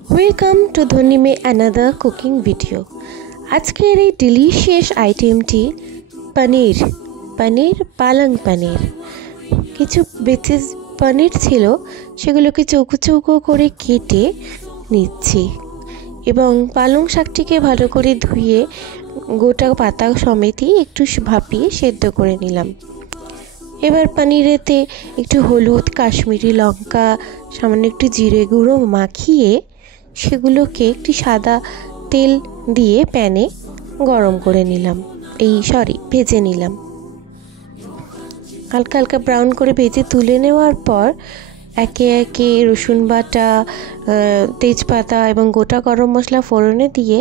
Welcome to ধনি মে another cooking video. আজকের এই ডিলিশিয়াস আইটেমটি পনির পালং পনির। কিছু বেঁচে পনির ছিল, সেগুলোকে চৌকো চৌকো করে কেটে নিচ্ছি এবং পালং শাকটিকে ভালো করে ধুয়ে গোটা পাতা সমেতই একটু ভাপিয়ে সেদ্ধ করে নিলাম। এবার পনিরেতে একটু হলুদ, কাশ্মীরি লঙ্কা, সামান্য একটু জিরে গুঁড়ো মাখিয়ে সেগুলোকে একটি সাদা তেল দিয়ে প্যানে গরম করে নিলাম, ভেজে নিলাম। হালকা হালকা ব্রাউন করে ভেজে তুলে নেওয়ার পর একে একে রসুন বাটা, তেজপাতা এবং গোটা গরম মশলা ফোড়নে দিয়ে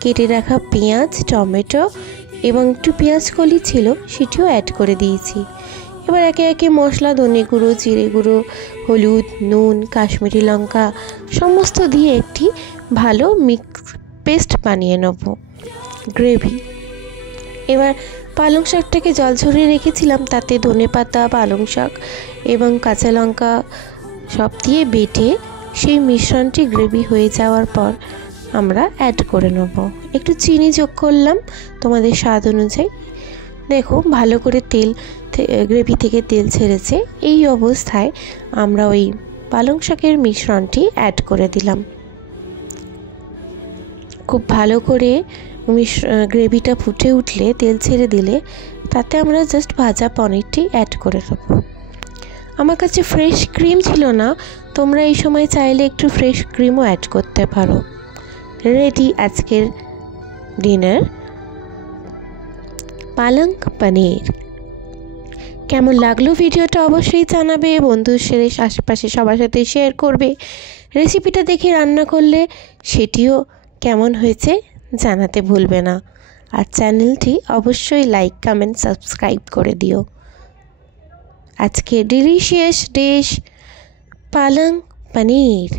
কেটে রাখা পেঁয়াজ, টমেটো এবং একটু পেঁয়াজ কলি ছিল সেটিও অ্যাড করে দিয়েছি। এবার একে একে মশলা, ধনে গুঁড়ো, জিরে গুঁড়ো, হলুদ, নুন, কাশ্মীরি লঙ্কা সমস্ত দিয়ে একটি ভালো মিক্স পেস্ট বানিয়ে নেব, গ্রেভি। এবার পালং শাকটাকে জল ঝরিয়ে রেখেছিলাম, তাতে ধনে পাতা, পালং শাক এবং কাঁচা লঙ্কা সব দিয়ে বেটে সেই মিশ্রণটি গ্রেভি হয়ে যাওয়ার পর আমরা অ্যাড করে নেব। একটু চিনি যোগ করলাম তোমাদের স্বাদ অনুযায়ী। দেখো ভালো করে গ্রেভি থেকে তেল ছেড়েছে। এই অবস্থায় আমরা ওই পালং শাকের মিশ্রণটি অ্যাড করে দিলাম। খুব ভালো করে গ্রেভিটা ফুটে উঠলে, তেল ছেড়ে দিলে তাতে আমরা জাস্ট ভাজা পনিরটি অ্যাড করে দেবো। আমার কাছে ফ্রেশ ক্রিম ছিল না, তোমরা এই সময় চাইলে একটু ফ্রেশ ক্রিমও অ্যাড করতে পারো। রেডি আজকের ডিনার পালং পনির। কেমন লাগলো ভিডিওটা অবশ্যই জানাবে, বন্ধুদের আশেপাশে সবার সাথে শেয়ার করবে। রেসিপিটা দেখে রান্না করলে সেটিও কেমন হয়েছে জানাতে ভুলবে না। আর চ্যানেলটি অবশ্যই লাইক, কমেন্ট, সাবস্ক্রাইব করে দিও। আজকে ডিলিশিয়াস ডিশ পালং পনির।